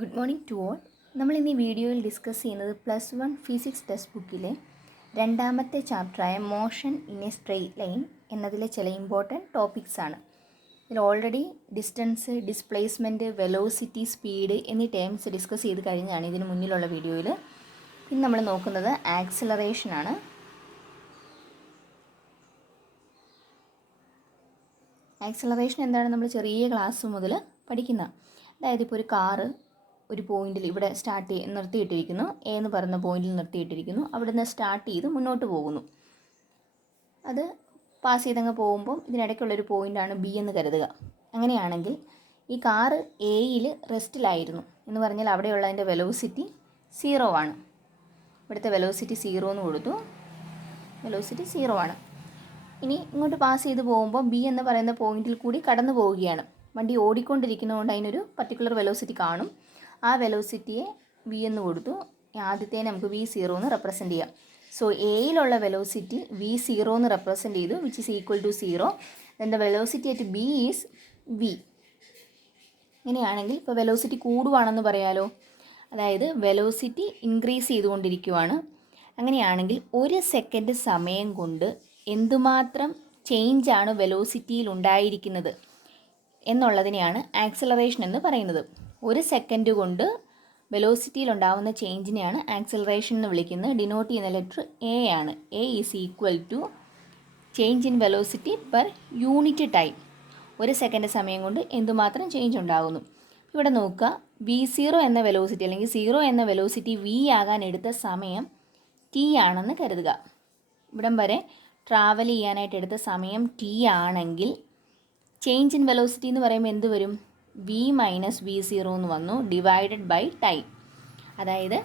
Good morning to all. നമ്മൾ ഇന്ന് ഈ വീഡിയോയിൽ ഡിസ്കസ് ചെയ്യുന്നത് +1 ഫിസിക്സ് ടെക്സ്റ്റ് ബുക്കിലെ രണ്ടാമത്തെ ചാപ്റ്ററായ motion in a straight line എന്നതിലെ ചില ഇമ്പോർട്ടൻറ്റ് ടോപ്പിക്സ് ആണ്. ഇതിൽ already distance, displacement, velocity, speed എന്നീ ടേംസ് ഡിസ്കസ് ചെയ്ത് കഴിഞ്ഞാണ് ഇതിന് മുന്നിലുള്ള വീഡിയോയിൽ. ഇന്ന് നമ്മൾ നോക്കുന്നത് ആക്സിലറേഷൻ ആണ്. ആക്സിലറേഷൻ എന്താണ് നമ്മൾ ചെറിയ ക്ലാസ് മുതൽ പഠിക്കുന്ന. അതായത് ഇപ്പോൾ ഒരു കാറ് ഒരു പോയിന്റിൽ ഇവിടെ നിർത്തിയിട്ടിരിക്കുന്നു, എ എന്ന് പറയുന്ന പോയിന്റിൽ നിർത്തിയിട്ടിരിക്കുന്നു. അവിടെ നിന്ന് സ്റ്റാർട്ട് ചെയ്ത് മുന്നോട്ട് പോകുന്നു. അത് പാസ് ചെയ്തങ്ങ് പോകുമ്പോൾ ഇതിനിടയ്ക്കുള്ളൊരു പോയിൻ്റാണ് ബി എന്ന് കരുതുക. അങ്ങനെയാണെങ്കിൽ ഈ കാറ് എയിൽ റെസ്റ്റിലായിരുന്നു എന്ന് പറഞ്ഞാൽ അവിടെയുള്ളതിൻ്റെ വെലോസിറ്റി 0 ആണ്. ഇവിടുത്തെ വെലോസിറ്റി 0 എന്ന് കൊടുത്തു. വെലോസിറ്റി 0 ആണ്. ഇനി ഇങ്ങോട്ട് പാസ് ചെയ്ത് പോകുമ്പോൾ ബി എന്ന് പറയുന്ന പോയിന്റിൽ കൂടി കടന്നു പോവുകയാണ്. വണ്ടി ഓടിക്കൊണ്ടിരിക്കുന്നതുകൊണ്ട് അതിനൊരു പർട്ടിക്കുലർ വെലോസിറ്റി കാണും. ആ വെലോസിറ്റിയെ വി എന്ന് കൊടുത്തു. ആദ്യത്തേനെ നമുക്ക് V0 എന്ന് റെപ്രസെൻറ്റ് ചെയ്യാം. സോ എയിലുള്ള വെലോസിറ്റി V0 എന്ന് റെപ്രസെൻറ്റ് ചെയ്തു, which is equal to 0. Then the velocity at B is V. ഇങ്ങനെയാണെങ്കിൽ ഇപ്പോൾ വെലോസിറ്റി കൂടുവാണെന്ന് പറയാലോ. അതായത് വെലോസിറ്റി ഇൻക്രീസ് ചെയ്തുകൊണ്ടിരിക്കുവാണ്. അങ്ങനെയാണെങ്കിൽ ഒരു സെക്കൻഡ് സമയം കൊണ്ട് എന്തുമാത്രം ചേഞ്ചാണ് വെലോസിറ്റിയിൽ ഉണ്ടായിരിക്കുന്നത് എന്നുള്ളതിനെയാണ് ആക്സിലറേഷൻ എന്ന് പറയുന്നത്. ഒരു സെക്കൻഡ് കൊണ്ട് വെലോസിറ്റിയിൽ ഉണ്ടാകുന്ന ചേഞ്ചിനെയാണ് ആക്സിലറേഷൻ എന്ന് വിളിക്കുന്നത്. ഡിനോട്ട് ചെയ്യുന്ന ലെറ്റർ എ ആണ്. A is equal to change in velocity per unit time. ഒരു സെക്കൻഡ് സമയം കൊണ്ട് എന്തുമാത്രം ചേഞ്ച് ഉണ്ടാകുന്നു. ഇവിടെ നോക്കുക, V0 എന്ന വെലോസിറ്റി അല്ലെങ്കിൽ 0 എന്ന വെലോസിറ്റി V ആകാൻ എടുത്ത സമയം T ആണെന്ന് കരുതുക. ഇവിടം വരെ ട്രാവൽ ചെയ്യാനായിട്ട് എടുത്ത സമയം T ആണെങ്കിൽ ചേഞ്ച് ഇൻ വെലോസിറ്റി എന്ന് പറയുമ്പോൾ എന്ത് വരും? V - V0 എന്ന് വന്നു, ഡിവൈഡഡ് ബൈ ടൈം. അതായത്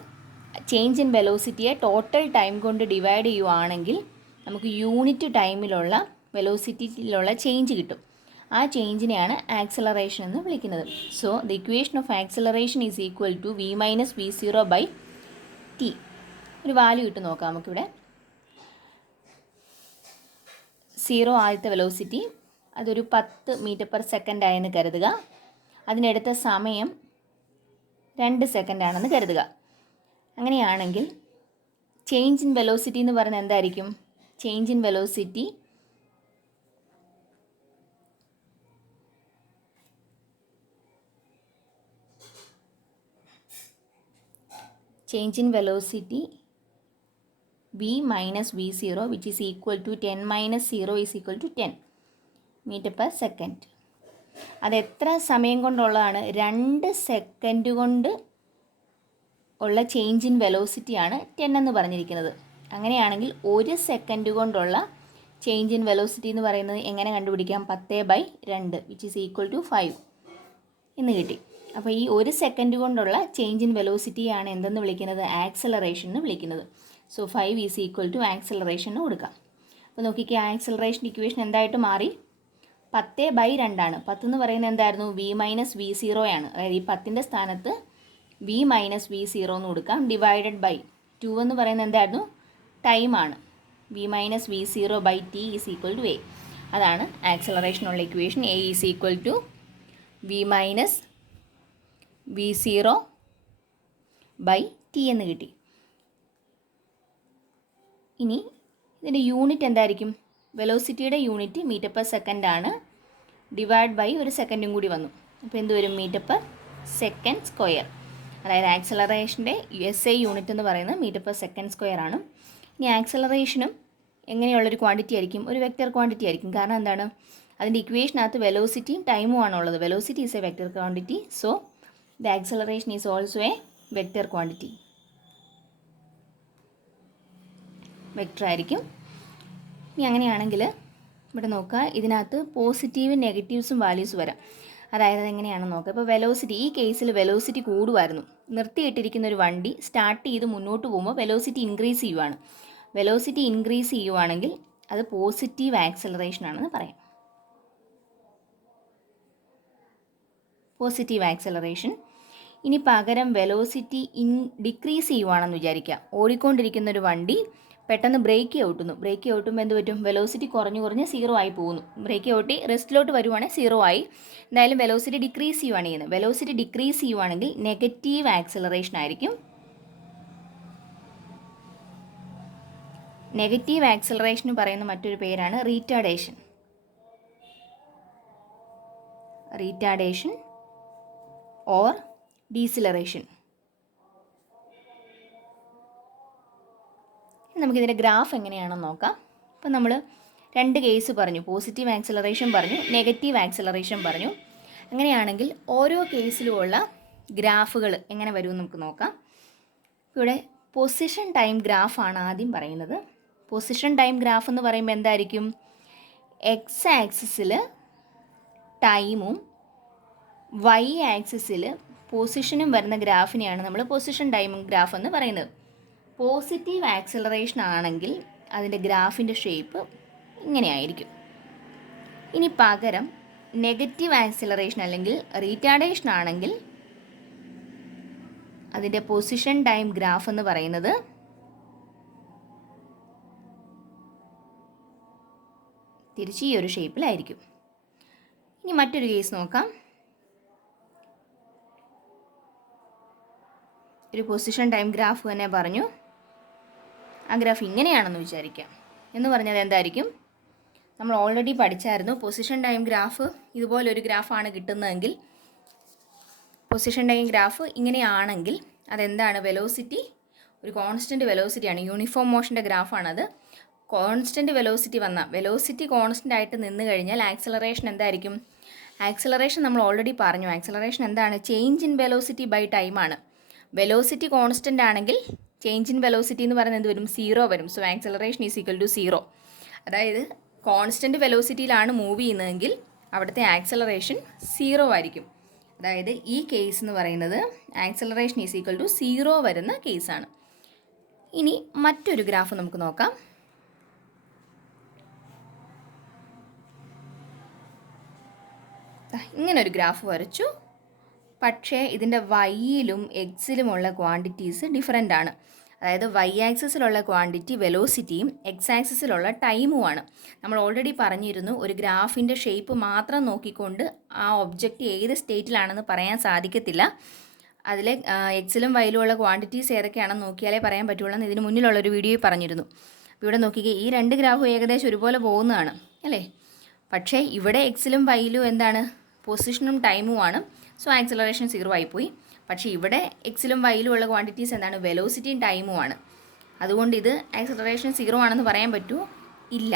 ചേഞ്ച് ഇൻ വെലോസിറ്റിയെ ടോട്ടൽ ടൈം കൊണ്ട് ഡിവൈഡ് ചെയ്യുവാണെങ്കിൽ നമുക്ക് യൂണിറ്റ് ടൈമിലുള്ള വെലോസിറ്റിയിലുള്ള ചേഞ്ച് കിട്ടും. ആ ചേഞ്ചിനെയാണ് ആക്സിലറേഷൻ എന്ന് വിളിക്കുന്നത്. So the equation of acceleration is equal to V - V0 by T. ഒരു വാല്യൂ ഇട്ട് നോക്കാം നമുക്കിവിടെ. 0 ആദ്യത്തെ വെലോസിറ്റി, അതൊരു 10 മീറ്റർ പെർ സെക്കൻഡ് ആയെന്ന് കരുതുക. അതിനെടുത്ത സമയം 2 സെക്കൻഡ് ആണെന്ന് കരുതുക. അങ്ങനെയാണെങ്കിൽ ചേഞ്ച് ഇൻ വെലോസിറ്റി എന്ന് പറയുന്നത് എന്തായിരിക്കും? Change in velocity V - V0 which is equal to 10 - 0 is equal to 10 metre per second. അത് എത്ര സമയം കൊണ്ടുള്ളതാണ്? 2 സെക്കൻഡ് കൊണ്ട് ഉള്ള ചേഞ്ച് ഇൻ വെലോസിറ്റിയാണ് 10 എന്ന് പറഞ്ഞിരിക്കുന്നത്. അങ്ങനെയാണെങ്കിൽ 1 സെക്കൻഡ് കൊണ്ടുള്ള ചേഞ്ച് ഇൻ വെലോസിറ്റി എന്ന് പറയുന്നത് എങ്ങനെ കണ്ടുപിടിക്കാം? 10/2 വിച്ച് ഈസ് ഈക്വൽ ടു 5 എന്ന് കിട്ടി. അപ്പോൾ ഈ 1 സെക്കൻഡ് കൊണ്ടുള്ള ചേഞ്ച് ഇൻ വെലോസിറ്റിയാണ് എന്തെന്ന് വിളിക്കുന്നത്? ആക്സിലറേഷൻ എന്ന് വിളിക്കുന്നത്. So 5 is equal to acceleration എന്ന് കൊടുക്കാം. അപ്പോൾ നോക്കിക്കുക, ആക്സിലറേഷൻ ഇക്വേഷൻ എന്തായിട്ട് മാറി? 10/2 ആണ്. 10 എന്ന് പറയുന്നത് എന്തായിരുന്നു? V - V0 ആണ്. അതായത് ഈ 10ൻ്റെ സ്ഥാനത്ത് V - V0 എന്ന് കൊടുക്കാം, ഡിവൈഡഡ് ബൈ 2 എന്ന് പറയുന്നത് എന്തായിരുന്നു? ടൈമാണ്. V - V0 by T is equal to A. അതാണ് ആക്സിലറേഷനുള്ള equation. A is equal to V - V0 by T എന്ന് കിട്ടി. ഇനി ഇതിൻ്റെ യൂണിറ്റ് എന്തായിരിക്കും? വെലോസിറ്റിയുടെ യൂണിറ്റ് മീറ്റർ പെർ സെക്കൻഡ് ആണ്, ഡിവൈഡ് ബൈ ഒരു സെക്കൻഡും കൂടി വന്നു. അപ്പോൾ എന്ത് വരും? Metre per second square. അതായത് ആക്സിലറേഷൻ്റെ SI യൂണിറ്റ് എന്ന് പറയുന്നത് മീറ്റർ പെർ സെക്കൻഡ് സ്ക്വയർ ആണ്. ഇനി ആക്സിലറേഷനും എങ്ങനെയുള്ളൊരു ക്വാണ്ടിറ്റി ആയിരിക്കും? ഒരു വെക്റ്റർ ക്വാണ്ടിറ്റി ആയിരിക്കും. കാരണം എന്താണ്? അതിൻ്റെ ഇക്വേഷനകത്ത് വെലോസിറ്റിയും ടൈമും ആണുള്ളത്. Velocity is A vector quantity. So the acceleration is also A vector quantity. Vector ആയിരിക്കും. ഇനി അങ്ങനെയാണെങ്കിൽ ഇവിടെ നോക്കുക, ഇതിനകത്ത് പോസിറ്റീവും നെഗറ്റീവ്സും വാല്യൂസ് വരാം. അതായത് എങ്ങനെയാണെന്ന് നോക്കുക. ഇപ്പോൾ വെലോസിറ്റി, ഈ കേസിൽ വെലോസിറ്റി കൂടുമായിരുന്നു. നിർത്തിയിട്ടിരിക്കുന്ന ഒരു വണ്ടി സ്റ്റാർട്ട് ചെയ്ത് മുന്നോട്ട് പോകുമ്പോൾ വെലോസിറ്റി ഇൻക്രീസ് ചെയ്യുവാണ്. വെലോസിറ്റി ഇൻക്രീസ് ചെയ്യുവാണെങ്കിൽ അത് പോസിറ്റീവ് ആക്സിലറേഷൻ ആണെന്ന് പറയാം. Positive acceleration. ഇനി പകരം വെലോസിറ്റി ഡിക്രീസ് ചെയ്യുവാണെന്ന് വിചാരിക്കുക. ഓടിക്കൊണ്ടിരിക്കുന്ന ഒരു വണ്ടി പെട്ടെന്ന് ബ്രേക്ക് ഔട്ടുന്നു. ബ്രേക്ക് ഔട്ടുമ്പോൾ എന്ത് പറ്റും? വെലോസിറ്റി കുറഞ്ഞ് 0 ആയി പോകുന്നു. ബ്രേക്ക് ഔട്ടി റെസ്റ്റിലോട്ട് വരുവാണെങ്കിൽ 0 ആയി. എന്തായാലും വെലോസിറ്റി ഡിക്രീസ് ചെയ്യുവാണ് ചെയ്യുന്നത്. വെലോസിറ്റി ഡിക്രീസ് ചെയ്യുവാണെങ്കിൽ നെഗറ്റീവ് ആക്സിലറേഷൻ ആയിരിക്കും. നെഗറ്റീവ് ആക്സിലറേഷന് പറയുന്ന മറ്റൊരു പേരാണ് റീറ്റാർഡേഷൻ. റീറ്റാർഡേഷൻ ഓർ ഡീസിലറേഷൻ. നമുക്കിതിൻ്റെ ഗ്രാഫ് എങ്ങനെയാണെന്ന് നോക്കാം. അപ്പോൾ നമ്മൾ 2 കേസ് പറഞ്ഞു. പോസിറ്റീവ് ആക്സിലറേഷൻ പറഞ്ഞു, നെഗറ്റീവ് ആക്സിലറേഷൻ പറഞ്ഞു. അങ്ങനെയാണെങ്കിൽ ഓരോ കേസിലുമുള്ള ഗ്രാഫുകൾ എങ്ങനെ വരുമെന്ന് നമുക്ക് നോക്കാം. ഇവിടെ പൊസിഷൻ ടൈം ഗ്രാഫാണ് ആദ്യം പറയുന്നത്. പൊസിഷൻ ടൈം ഗ്രാഫ് എന്ന് പറയുമ്പോൾ എന്തായിരിക്കും? എക്സ് ആക്സിസിൽ ടൈമും വൈ ആക്സിസിൽ പൊസിഷനും വരുന്ന ഗ്രാഫിനെയാണ് നമ്മൾ പൊസിഷൻ ടൈം ഗ്രാഫ് എന്ന് പറയുന്നത്. പോസിറ്റീവ് ആക്സിലറേഷൻ ആണെങ്കിൽ അതിൻ്റെ ഗ്രാഫിൻ്റെ ഷേപ്പ് ഇങ്ങനെയായിരിക്കും. ഇനി പകരം നെഗറ്റീവ് ആക്സിലറേഷൻ അല്ലെങ്കിൽ റീറ്റാർഡേഷൻ ആണെങ്കിൽ അതിൻ്റെ പൊസിഷൻ ടൈം ഗ്രാഫ് എന്ന് പറയുന്നത് തിരിച്ച് ഈ ഒരു ഷേപ്പിലായിരിക്കും. ഇനി മറ്റൊരു കേസ് നോക്കാം. ഒരു പൊസിഷൻ ടൈം ഗ്രാഫ് തന്നെ പറഞ്ഞു. ആ ഗ്രാഫ് ഇങ്ങനെയാണെന്ന് വിചാരിക്കാം. എന്ന് പറഞ്ഞത് എന്തായിരിക്കും? നമ്മൾ ഓൾറെഡി പഠിച്ചായിരുന്നു. പൊസിഷൻ ടൈം ഗ്രാഫ് ഇതുപോലൊരു ഗ്രാഫാണ് കിട്ടുന്നതെങ്കിൽ, പൊസിഷൻ ടൈം ഗ്രാഫ് ഇങ്ങനെയാണെങ്കിൽ അതെന്താണ്? വെലോസിറ്റി ഒരു കോൺസ്റ്റൻറ്റ് വെലോസിറ്റിയാണ്. യൂണിഫോം മോഷൻ്റെ ഗ്രാഫാണത്. കോൺസ്റ്റൻറ്റ് വെലോസിറ്റി വന്നാൽ, വെലോസിറ്റി കോൺസ്റ്റൻ്റ് ആയിട്ട് നിന്ന് കഴിഞ്ഞാൽ ആക്സിലറേഷൻ എന്തായിരിക്കും? ആക്സിലറേഷൻ നമ്മൾ ഓൾറെഡി പറഞ്ഞു. ആക്സിലറേഷൻ എന്താണ്? ചേഞ്ച് ഇൻ വെലോസിറ്റി ബൈ ടൈമാണ്. വെലോസിറ്റി കോൺസ്റ്റൻ്റ് ആണെങ്കിൽ ചേഞ്ച് ഇൻ വെലോസിറ്റി എന്ന് പറയുന്നത് എന്ത് വരും? 0 വരും. So acceleration is equal to 0. അതായത് കോൺസ്റ്റൻറ്റ് വെലോസിറ്റിയിലാണ് മൂവ് ചെയ്യുന്നതെങ്കിൽ അവിടുത്തെ ആക്സിലറേഷൻ 0 ആയിരിക്കും. അതായത് ഈ കേസ് എന്ന് പറയുന്നത് ആക്സിലറേഷൻ ഈസ് ഈക്വൽ ടു 0 വരുന്ന കേസാണ്. ഇനി മറ്റൊരു ഗ്രാഫ് നമുക്ക് നോക്കാം. ഇങ്ങനൊരു ഗ്രാഫ് വരച്ചു. പക്ഷേ ഇതിൻ്റെ വൈയിലും എക്സിലുമുള്ള ക്വാണ്ടിറ്റീസ് ഡിഫറൻ്റ് ആണ്. അതായത് വൈ ആക്സിസിലുള്ള ക്വാണ്ടിറ്റി വെലോസിറ്റിയും എക്സ് ആക്സിസിലുള്ള ടൈമുമാണ്. നമ്മൾ ഓൾറെഡി പറഞ്ഞിരുന്നു, ഒരു ഗ്രാഫിൻ്റെ ഷേപ്പ് മാത്രം നോക്കിക്കൊണ്ട് ആ ഒബ്ജക്റ്റ് ഏത് സ്റ്റേറ്റിലാണെന്ന് പറയാൻ സാധിക്കത്തില്ല. അതിലെ എക്സിലും വൈയിലുമുള്ള ക്വാണ്ടിറ്റീസ് ഏതൊക്കെയാണെന്ന് നോക്കിയാലേ പറയാൻ പറ്റുള്ളൂ എന്ന് ഇതിന് മുന്നിലുള്ളൊരു വീഡിയോയിൽ പറഞ്ഞിരുന്നു. അപ്പോൾ ഇവിടെ നോക്കിക്കേ, ഈ 2 ഗ്രാഫും ഏകദേശം ഒരുപോലെ പോകുന്നതാണ് അല്ലേ? പക്ഷേ ഇവിടെ എക്സിലും വൈയിലും എന്താണ്? പൊസിഷനും ടൈമുമാണ്. സോ ആക്സിലറേഷൻ 0 ആയിപ്പോയി. പക്ഷേ ഇവിടെ എക്സിലും വൈയിലും ഉള്ള ക്വാണ്ടിറ്റീസ് എന്താണ്? വെലോസിറ്റിയും ടൈമുമാണ്. അതുകൊണ്ട് ഇത് ആക്സിലറേഷൻ 0 ആണെന്ന് പറയാൻ പറ്റുമോ? ഇല്ല.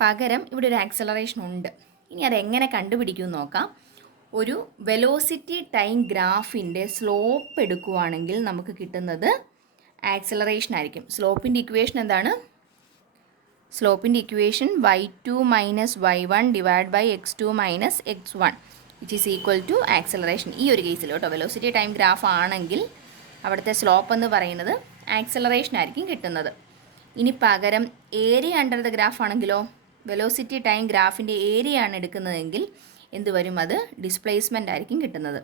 പകരം ഇവിടെ ഒരു ആക്സിലറേഷൻ ഉണ്ട്. ഇനി അതെങ്ങനെ കണ്ടുപിടിക്കുമെന്ന് നോക്കാം. ഒരു വെലോസിറ്റി ടൈം ഗ്രാഫിൻ്റെ സ്ലോപ്പ് എടുക്കുകയാണെങ്കിൽ നമുക്ക് കിട്ടുന്നത് ആക്സിലറേഷൻ ആയിരിക്കും. സ്ലോപ്പിൻ്റെ ഇക്വേഷൻ എന്താണ്? സ്ലോപ്പിൻ്റെ equation y2 minus y1 divide by x2 minus x1 which is equal to acceleration. ഈ ഒരു കേസിൽ കേട്ടോ, വെലോസിറ്റി ടൈം ഗ്രാഫ് ആണെങ്കിൽ അവിടുത്തെ സ്ലോപ്പ് എന്ന് പറയുന്നത് ആക്സിലറേഷൻ ആയിരിക്കും കിട്ടുന്നത്. ഇനി പകരം ഏരിയ അണ്ടർ ദ ഗ്രാഫ് ആണെങ്കിലോ, വെലോസിറ്റി ടൈം ഗ്രാഫിൻ്റെ ഏരിയ ആണ് എടുക്കുന്നതെങ്കിൽ എന്ത് വരും? അത് ഡിസ്പ്ലേസ്മെൻ്റ് ആയിരിക്കും കിട്ടുന്നത്.